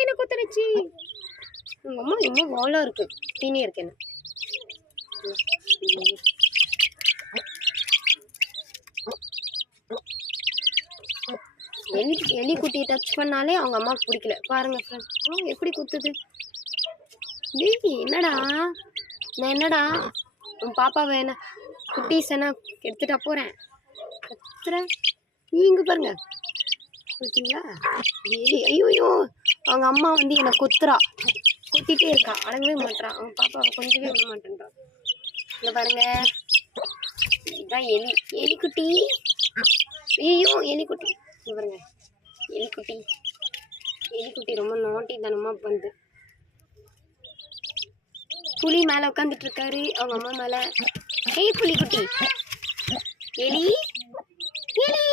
என்ன கொத்தரிச்சு உங்க அம்மா இன்னும் வாழா இருக்கு தீனி இருக்கு என்ன எலி குட்டியை டச் பண்ணாலே அவங்க அம்மாவுக்கு பிடிக்கல. பாருங்க ஃப்ரெண்ட் எப்படி குத்துது. என்னடா நான் என்னடா உன் பாப்பாவை என்ன குட்டீஸ் என்ன எடுத்துட்டா போறேன் கத்துறேன். இங்க பாருங்க பார்த்தீங்களா எலி. ஐயோ அவங்க அம்மா வந்து என்னை கொத்துறா, கொத்திட்டே இருக்கா, அடங்கவே மாட்டான். அவன் பாப்பாவை கொஞ்சவே விட மாட்டேன்றான். இங்க பாருங்க இதுதான் எலி. எலிக்குட்டி. ஐயோ எலிக்குட்டி. இங்க பாருங்க எலிக்குட்டி. எலிக்குட்டி ரொம்ப நோட்டி தனமா பண்ணுது. புலி மேல உட்காந்துட்டு இருக்காரு அவங்க அம்மா மேல. ஏய் புலிக்குட்டி. எலி எலி